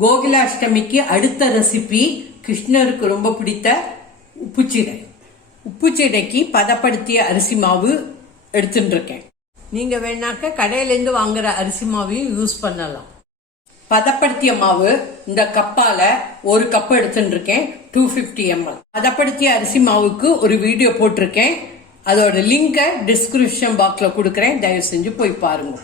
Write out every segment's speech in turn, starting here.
கோகுலாஷ்டமிக்கு அடுத்த ரெசிபி கிருஷ்ணருக்கு ரொம்ப பிடித்த உப்புச்சீடை உப்புச்சீடைக்கு பதப்படுத்திய அரிசி மாவு எடுத்துட்டு இருக்கேன் நீங்க வேணாக்க கடையிலேருந்து வாங்குற அரிசி மாவையும் யூஸ் பண்ணலாம். பதப்படுத்திய மாவு இந்த கப்பால ஒரு கப் எடுத்துட்டு இருக்கேன் டூ பிப்டி எம்எல் பதப்படுத்திய அரிசி மாவுக்கு ஒரு வீடியோ போட்டிருக்கேன். அதோட லிங்கை டிஸ்கிரிப்ஷன் பாக்ஸில் கொடுக்குறேன். தயவு செஞ்சு போய் பாருங்க.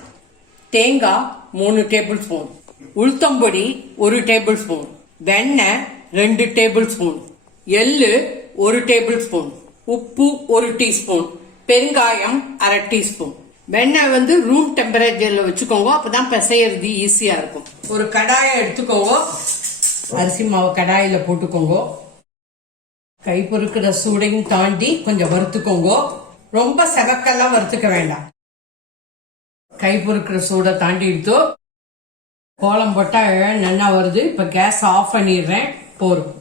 தேங்காய் மூணு டேபிள் ஸ்பூன். உளுத்தம்பொடி ஒரு டேபிள் ஸ்பூன் வெண்ணெய் ரெண்டு டேபிள் ஸ்பூன் எள்ளு ஒரு டேபிள் ஸ்பூன் உப்பு ஒரு டீஸ்பூன் பெருங்காயம் அரை டீஸ்பூன் வெண்ணெய் வந்து ரூம் டெம்பரேச்சர்ல வச்சுக்கோங்க அப்பதான் பிசையறது ஈஸியா இருக்கும். ஒரு கடாயை எடுத்துக்கோங்க. அரிசி மாவு கடாயில போட்டுக்கோங்க. கை பொறுக்கிற சூடையும் தாண்டி கொஞ்சம் வறுத்துக்கோங்க. ரொம்ப செகக்கெல்லாம் வறுத்துக்க வேண்டாம். கை பொறுக்கிற சூடை தாண்டி எடுத்தோ கோலம் போட்டால் நல்லா வருது. இப்போ கேஸ் ஆஃப் பண்ணிடுறேன். போரும்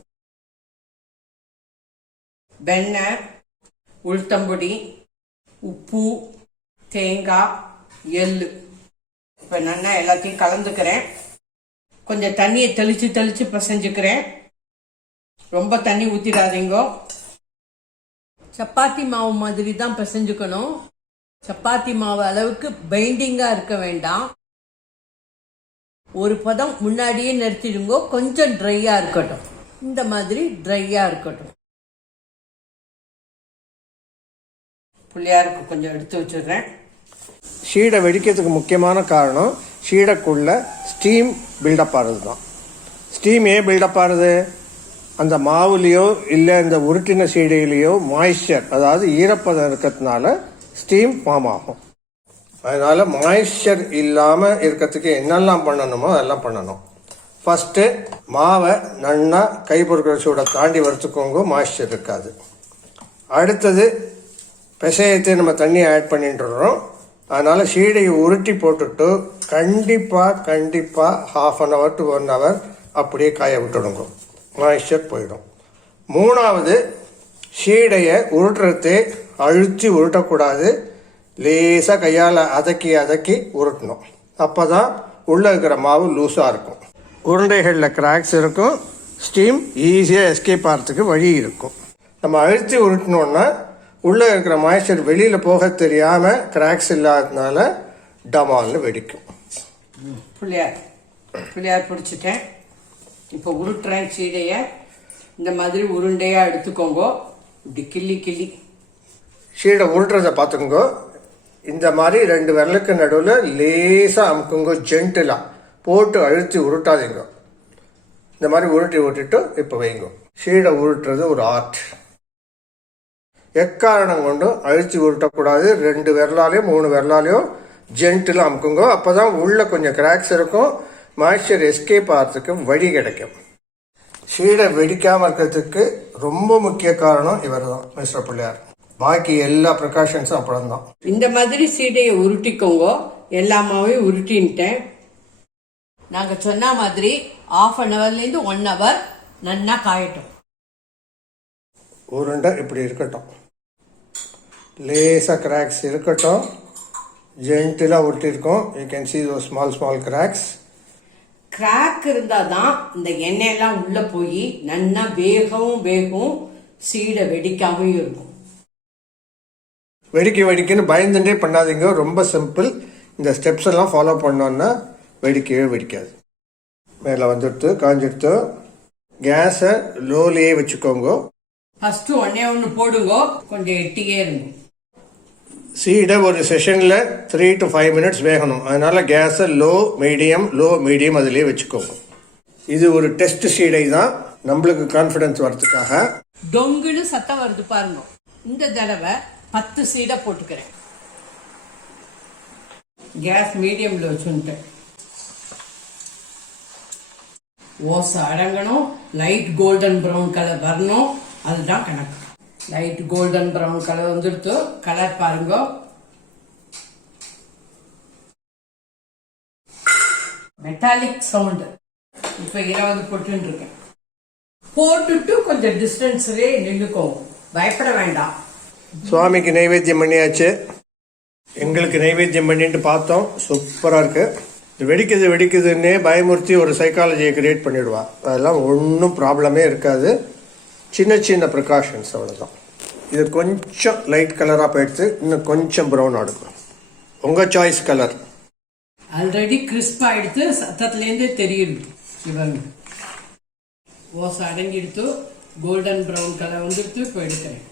வெண்ணெய் உளுத்தம்பொடி உப்பு தேங்காய் எள் இப்போ நல்லா எல்லாத்தையும் கலந்துக்கிறேன். கொஞ்சம் தண்ணியை தெளித்து தெளித்து பிசைஞ்சுக்கிறேன். ரொம்ப தண்ணி ஊற்றிடாதீங்கோ சப்பாத்தி மாவு மாதிரி தான் பிசைஞ்சுக்கணும். சப்பாத்தி மாவு அளவுக்கு பெயிண்டிங்காக இருக்க வேண்டாம். ஒரு பதம் முன்னாடியே நிறுத்திடுங்க கொஞ்சம் ட்ரையாக இருக்கட்டும். இந்த மாதிரி ட்ரையாக இருக்கட்டும். பிள்ளையாருக்கு கொஞ்சம் எடுத்து வச்சிடுறேன். ஷீடை வெடிக்கிறதுக்கு முக்கியமான காரணம் ஷீடைக்குள்ள ஸ்டீம் பில்டப் ஆகிறது தான். ஸ்டீம் ஏன் பில்டப் ஆகுது? அந்த மாவுலேயோ இல்லை இந்த உருட்டின சீடையிலேயோ மாய்ஸ்சர் அதாவது ஈரப்பதம் இருக்கிறதுனால ஸ்டீம் ஃபார்ம் ஆகும். அதனால் மாய்ஸ்சர் இல்லாமல் இருக்கிறதுக்கு என்னெல்லாம் பண்ணணுமோ அதெல்லாம் பண்ணணும். ஃபஸ்ட்டு மாவை நன்னா கை பொறுக்கிற சூடை தாண்டி வறுத்துக்கோங்க மாய்ஸ்சர் இருக்காது. அடுத்தது பிசையத்தை நம்ம தண்ணி ஆட் பண்ணிட்டுறோம். அதனால் சீடையை உருட்டி போட்டுட்டு கண்டிப்பாக கண்டிப்பாக half an hour to one hour அப்படியே காய விட்டுடுங்க மாய்ஸ்சர் போயிடும். மூணாவது சீடையை உருட்டுறதே அழுத்தி உருட்டக்கூடாது. லேசாக கையால் அதக்கி அதக்கி உருட்டணும். அப்போ தான் உள்ளே இருக்கிற மாவு லூஸாக இருக்கும். உருண்டைகளில் கிராக்ஸ் இருக்கும். ஸ்டீம் ஈஸியாக எஸ்கேப் ஆகிறதுக்கு வழி இருக்கும். நம்ம அழுத்தி உருட்டினோன்னா உள்ளே இருக்கிற மாய்ச்சர் வெளியில் போக தெரியாமல் கிராக்ஸ் இல்லாததுனால டமால்னு வெடிக்கும். பிள்ளையார் பிள்ளையார் பிடிச்சிட்டேன். இப்போ உருட்டுறேன் சீடையை. இந்த மாதிரி உருண்டையா எடுத்துக்கோங்க. இப்படி கிள்ளி கிள்ளி. ஷீடை உருட்டுறதை பார்த்துக்கோங்க. இந்த மாதிரி ரெண்டு விரலுக்கு நடுவில் லேசாக அமுக்குங்க ஜென்டிலாக போட்டு அழுத்தி உருட்டாதீங்க. இந்த மாதிரி உருட்டி விட்டுட்டு இப்போ வைங்க. ஷீடை உருட்டுறது ஒரு ஆர்ட் எக்காரணம் கொண்டும் அழுத்தி உருட்டக்கூடாது. ரெண்டு விரலாலையும் மூணு விரலாலையும் ஜென்டிலாக அமுக்குங்க. அப்போ தான் உள்ளே கொஞ்சம் கிராக்ஸ் இருக்கும். மாய்ச்சர் எஸ்கேப் ஆகிறதுக்கு வழி கிடைக்கும். ஷீடை வெடிக்காமல் இருக்கிறதுக்கு ரொம்ப முக்கிய காரணம் இவர் தான் மிஸ்டர் பிள்ளையார். பாக்கி எல்லா ப்ரிகாஷன்ஸும் அப்புறம் தான் இந்த மாதிரி சீடையை உருட்டிக்கோங்க. எல்லாமாவே உருட்டின்ட்டேன். நாங்க சொன்ன மாதிரி ஆஃப் அன் ஹவர்லேருந்து ஒன் ஹவர் நன்னா காயட்டும். உருண்டை இப்படி இருக்கட்டும். லேசாக கிராக்ஸ் இருக்கட்டும். ஜென்டிலாக ஒட்டியிருக்கோம் you can see those small small cracks crack இருந்தால் தான் இந்த எண்ணெயெல்லாம் உள்ள போய் நன்னா வேகவும் வேகும் சீடை வெடிக்காமையும் இருக்கும். வெடிக்க வெடிக்கன்னு பயந்துட்டே பண்ணாதீங்க. ரொம்ப சிம்பிள் இந்த ஸ்டெப்ஸ் எல்லாம் ஃபாலோ பண்ணோன்னா வெடிக்கவே வெடிக்காது. மேலே வந்துடுத்து காஞ்சிடுத்து கேஸை லோலேயே வச்சுக்கோங்க. ஃபர்ஸ்ட் ஒன்னே ஒன்று போடுங்க. கொஞ்சம் எட்டியே இருங்க. சீடை ஒரு செஷனில் த்ரீ டு ஃபைவ் மினிட்ஸ் வேகணும். அதனால கேஸை லோ மீடியம் லோ மீடியம் அதிலே வச்சுக்கோங்க. இது ஒரு டெஸ்ட் சீடை தான் நம்மளுக்கு கான்ஃபிடன்ஸ் வரதுக்காக டொங்குன்னு சத்தம் வருது பாருங்க. இந்த தடவை பத்து சீடை போட்டுக்கிறேன். கேஸ் மீடியம்ல வச்சுட்டேன் ஓசை அடங்கணும். லைட் கோல்டன் ப்ரௌன் கலர் வரணும். அதுதான் கணக்கு. லைட் கோல்டன் ப்ரௌன் கலர் வந்துடுத்து. கலர் பாருங்க. மெட்டாலிக் சவுண்டு இப்போ இருபது போட்டுன்னு இருக்கேன். போட்டுட்டு கொஞ்சம் டிஸ்டன்ஸ்லேயே நின்றுக்கோங்க பயப்பட வேண்டாம். சுவாமிக்கு நைவேத்தியம் பண்ணியாச்சு. எங்களுக்கு நைவேத்தியம் பண்ணிட்டு பார்த்தோம். சூப்பராக இருக்கு. இது வெடிக்குது வெடிக்குதுன்னே பயமுறுத்தி ஒரு சைக்காலஜியை கிரியேட் பண்ணிவிடுவா அதெல்லாம் ஒன்றும் ப்ராப்ளமே இருக்காது. சின்ன சின்ன ப்ரிகாஷன்ஸ் அவ்வளோதான் இது கொஞ்சம் லைட் கலராக போயிடுத்து இன்னும் கொஞ்சம் ப்ரௌன் ஆடுக்கும் உங்கள் சாய்ஸ் கலர் ஆல்ரெடி கிறிஸ்ப் எடுத்து சத்தத்துலேருந்தே தெரியுது சிவன். ஓசை அடங்கிடுத்து கோல்டன் ப்ரௌன் கலர் வந்துடுத்து இப்போ எடுக்கிறேன்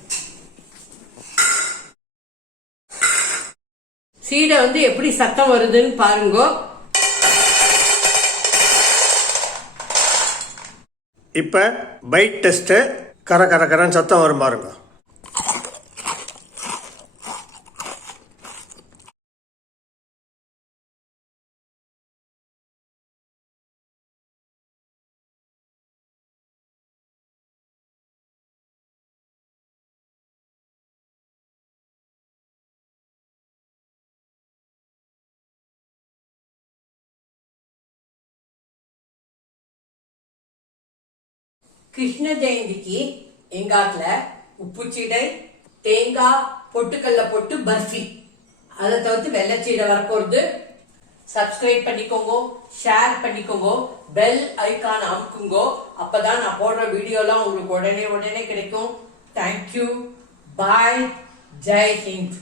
சீடை வந்து எப்படி சத்தம் வருதுன்னு பாருங்க. இப்போ பைட் டெஸ்ட்டு கர கர கரன்னு சத்தம் வரும் பாருங்க. கிருஷ்ண ஜெயந்திக்கு எங்காத்துல? உப்புச்சீடை தேங்காய் பொட்டுக்கல்ல போட்டு பர்ஃபி. அதை தவிர்த்து வெள்ளச்சீடை வரப்போறது. சப்ஸ்கிரைப் பண்ணிக்கோங்க ஷேர் பண்ணிக்கோங்க பெல் ஐக்கான் அமுக்குங்க. அப்பதான் நான் போடுற வீடியோலாம் உங்களுக்கு உடனே உடனே கிடைக்கும். Thank you bye Jai Hind